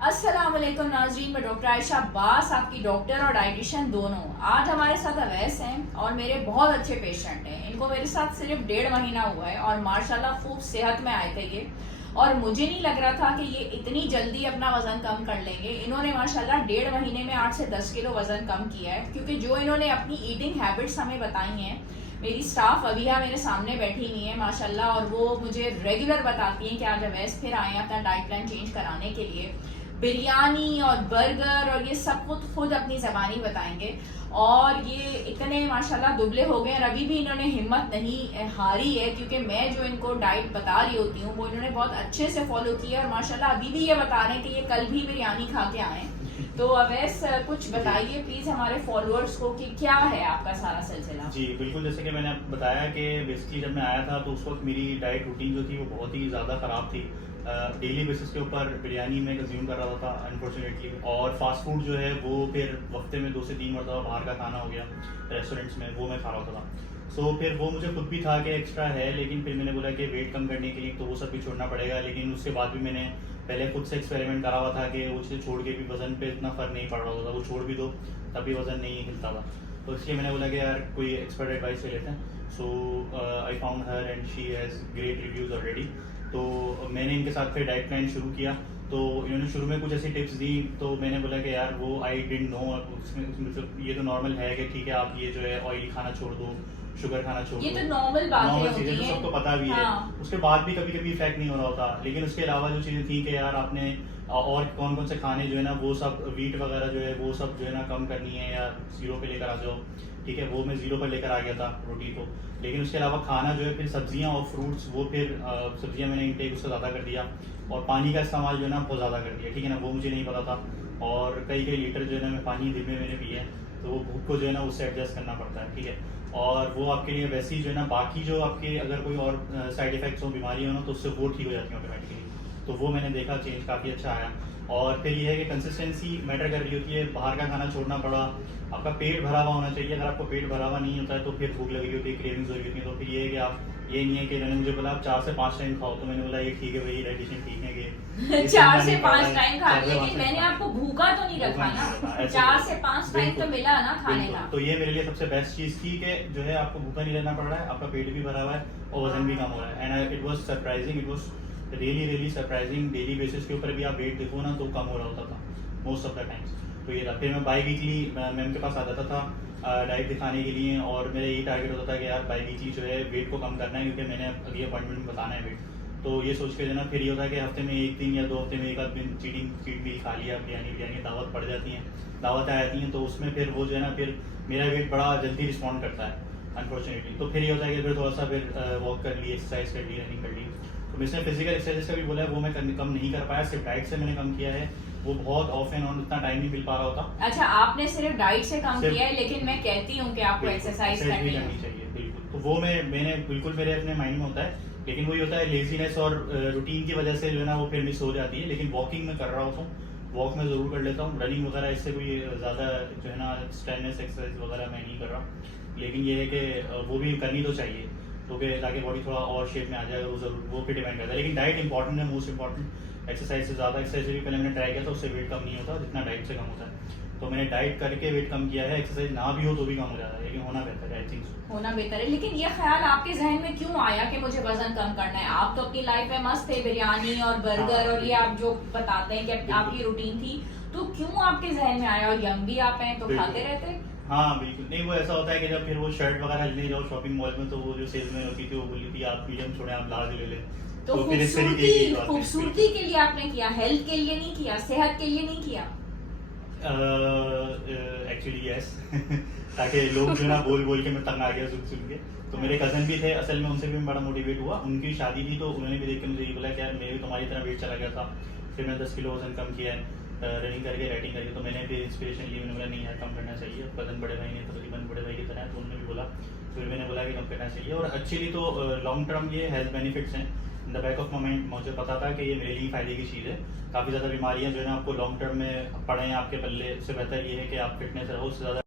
अस्सलाम वालेकुम नाज़रीन, मैं डॉक्टर आयशा अब्बास, आपकी डॉक्टर और डाइटिशियन दोनों। आज हमारे साथ अवैस हैं और मेरे बहुत अच्छे पेशेंट हैं। इनको मेरे साथ सिर्फ 1.5 महीना हुआ है और माशाल्लाह खूब सेहत में आए थे ये। और मुझे नहीं लग रहा था कि ये इतनी जल्दी अपना वजन कम कर लेंगे। इन्होंने माशाल्लाह 1.5 महीने में 8 से 10 किलो वजन कम किया है, क्योंकि जो इन्होंने अपनी ईटिंग हैबिट्स हमें बताई हैं, मेरी स्टाफ अभिया मेरे सामने बैठी हुई है माशाल्लाह, और वो मुझे रेगुलर बताती हैं कि आज अवैस फिर आए हैं अपना डाइट प्लान चेंज कराने के लिए। बिरयानी और बर्गर और ये सब खुद अपनी ज़बानी बताएंगे। और ये इतने माशाल्लाह दुबले हो गए और अभी भी इन्होंने हिम्मत नहीं हारी है, क्योंकि मैं जो इनको डाइट बता रही होती हूँ वो इन्होंने बहुत अच्छे से फॉलो किया। और माशाल्लाह अभी भी ये बता रहे हैं कि ये कल भी बिरयानी खा के आए। तो अवैस कुछ बताइए प्लीज हमारे फॉलोअर्स को कि क्या है आपका सारा सिलसिला। जी बिल्कुल, जैसे कि मैंने बताया कि बेसिकली जब मैं आया था तो उस वक्त मेरी डाइट रूटीन जो थी वो बहुत ही ज़्यादा ख़राब थी। डेली बेसिस के ऊपर बिरयानी में कंज्यूम कर रहा था अनफॉर्चुनेटली, और फास्ट फूड जो है वो फिर हफ्ते में 2 से 3 मरतबा बाहर का खाना हो गया रेस्टोरेंट्स में, वो मैं खा रहा था। सो फिर वो मुझे खुद भी था कि एक्स्ट्रा है, लेकिन फिर मैंने बोला कि वेट कम करने के लिए तो वो सब भी छोड़ना पड़ेगा। लेकिन उसके बाद भी मैंने पहले खुद से एक्सपेरिमेंट करा हुआ था कि वो चीज़ छोड़ के भी वज़न पे इतना फ़र्क नहीं पड़ रहा होता था, वो छोड़ भी दो तब भी वज़न नहीं हिलता था। तो इसलिए मैंने बोला कि यार कोई एक्सपर्ट एडवाइस ले लेते हैं। So I found her and she has great reviews already. तो मैंने इनके साथ फिर डाइट प्लान शुरू किया। तो इन्होंने शुरू में कुछ ऐसी टिप्स दी, तो मैंने बोला कि यार वो आई डिडंट नो, उसमें ये तो नॉर्मल है कि ठीक है आप ये जो है ऑयली खाना छोड़ दो, शुगर खाना छोड़ दो, ये तो नॉर्मल बातें होती चीज़ें तो हैं, सबको पता भी है। हाँ। उसके बाद भी कभी कभी इफेक्ट नहीं हो रहा होता। लेकिन उसके अलावा जो चीज़ें थी कि यार आपने और कौन कौन से खाने जो है ना वो सब वीट वगैरह जो है वो सब जो है ना कम करनी है या जीरो पे लेकर आ जाओ। ठीक है, वो मैं जीरो पर लेकर आ गया था रोटी को। लेकिन उसके अलावा खाना जो है फिर सब्जियां और फ्रूट्स, वो फिर सब्जियां मैंने इंटेक उसका ज़्यादा कर दिया, और पानी का इस्तेमाल जो है ना बहुत ज़्यादा कर दिया। ठीक है ना, वो मुझे नहीं पता था। और कई कई लीटर जो है ना मैं पानी दिन में मैंने पिया है, तो वो भूख को जो है ना उससे एडजस्ट करना पड़ता है। ठीक है, और वो आपके लिए वैसे ही जो है ना बाकी जो आपके अगर कोई और साइड इफेक्ट्स हो, बीमारी हो ना, तो उससे वो ठीक हो जाती है ऑटोमेटिकली। तो वो मैंने देखा चेंज काफ़ी अच्छा आया। और फिर ये है कि कंसिस्टेंसी मैटर कर रही होती है। बाहर का खाना छोड़ना पड़ा, आपका पेट भरा हुआ होना चाहिए। अगर आपको पेट भरा हुआ नहीं होता है तो फिर भूख लग रही होती है, क्रेविंग्स हो रही होती है। तो फिर ये है कि आप, ये नहीं है कि मैंने मुझे बोला आप 4 से 5 टाइम खाओ, तो मैंने बोला ये ठीक है भाई, डाइटिशियन ठीक है कि 4 से 5 टाइम खा, लेकिन मैंने आपको भूखा तो नहीं रखा ना। 4 से 5 टाइम तो मिला ना खाने का। तो ये मेरे लिए सबसे बेस्ट चीज़ थी कि जो है आपको भूखा नहीं रहना पड़ रहा है, आपका पेट भी भरा हुआ है और वजन भी कम हो रहा है। And it was surprising, it was really surprising. Daily basis के ऊपर भी आप वेट देखो ना तो कम हो रहा होता था मोस्ट ऑफ द टाइम्स। तो ये था। फिर मैं बाई वीकली मैम के पास आ जाता था डाइट दिखाने के लिए, और मेरा यही टारगेट होता था कि यार बाई वीकली जो है वेट को कम करना है, क्योंकि मैंने अगली अपॉइंटमेंट में बताना है वेट। तो ये सोच के जो ना फिर ये होता है कि हफ्ते में 1 दिन या 2 हफ्ते में एक आध दिन चीट मील खा लिया, बिरयानी दावत पड़ जाती हैं, दावतें आ जाती हैं। तो उसमें फिर वो जो है ना फिर मेरा वेट बड़ा जल्दी रिस्पॉन्ड करता है अनफॉर्चुनेटली। तो फिर ये होता है कि फिर थोड़ा सा फिर वॉक कर ली, एक्सरसाइज कर ली, रनिंग कर ली। तो इसमें फिजिकल एक्सरसाइज का भी बोला है, वो मैं कम नहीं कर पाया, सिर्फ डाइट से मैंने कम किया है। वो बहुत ऑफ एंड ऑन, उतना टाइम नहीं मिल पा रहा होता। अच्छा, आपने सिर्फ डाइट से कम किया है, लेकिन मैं कहती हूँ कि आपको एक्सरसाइज करनी चाहिए बिल्कुल। तो वो मैंने बिल्कुल मेरे अपने माइंड में होता है, लेकिन वही होता है लेजीनेस और रूटीन की वजह से जो है ना वो फिर मिस हो जाती है। लेकिन वॉकिंग में कर रहा होता हूँ, वॉक में ज़रूर कर लेता हूँ। रनिंग वगैरह इससे कोई ज़्यादा जो है ना स्ट्रेननेस एक्सरसाइज वगैरह मैं नहीं कर रहा। लेकिन ये है कि वो भी करनी तो चाहिए, तो कि ताकि बॉडी थोड़ा और शेप में आ जाए, वो ज़रूर वो भी डिपेंड करता है। लेकिन डाइट इंपॉर्टेंट है, मोस्ट इंपॉर्टेंट। एक्सरसाइज से ज़्यादा, एक्सरसाइज से भी पहले मैंने ट्राई किया था, उससे वेट कम नहीं होता जितना डाइट से कम होता है। तो मैंने डाइट करके वेट कम किया है, एक्सरसाइज ना भी हो तो भी कम हो जाता है, लेकिन होना बेहतर है, आई थिंक होना बेहतर है। लेकिन ये ख्याल आपके जहन में क्यों आया कि मुझे वजन कम करना है? आप तो अपनी लाइफ में मस्त थे, बिरयानी और बर्गर और ये आप जो बताते हैं कि आपकी रूटीन थी, तो क्यों आपके जहन में आया? और यंग भी आप हैं तो खाते रहते। हाँ बिल्कुल। नहीं, वो ऐसा होता है कि जब फिर वो शर्ट वगैरह लेने जाओ शॉपिंग मॉल में, तो वो जो सेल्समैन होती थी वो बोली थी आप मीडियम छोड़े, आप लार्ज ले लें। तो फिर इस तरीके की बात है। खूबसूरती के लिए आपने किया, हेल्थ के लिए नहीं किया, सेहत के लिए नहीं किया? एक्चुअली यस ताकि लोग जो ना बोल बोल के मैं तंग आ गया सुन सुन के। तो मेरे कजन भी थे असल में, उनसे भी मैं बड़ा मोटिवेट हुआ। उनकी शादी थी तो उन्होंने भी देख के मुझे ये बोला कि यार मैं भी तुम्हारी तरह वेट चला गया था, फिर मैंने 10 किलो वजन कम किया है रनिंग करके, राइटिंग करके। तो मैंने भी इंस्पिरेशन ली, मैंने बोला नहीं यार कम करना चाहिए। कजन बड़े भाई ने तकरीबन बड़े भाई की तरह है, तो उन्होंने भी बोला, फिर मैंने बोला कि कम करना चाहिए। और एक्चुअली तो लॉन्ग टर्म ये हेल्थ बेनिफिट्स हैं। In the back of my mind मुझे पता था कि ये मेरे लिए फ़ायदे की चीज़ है। काफ़ी ज़्यादा बीमारियां जो है ना आपको लॉन्ग टर्म में पड़े हैं आपके पल्ले, उससे बेहतर ये है कि आप फिटनेस रहो, उससे ज़्यादा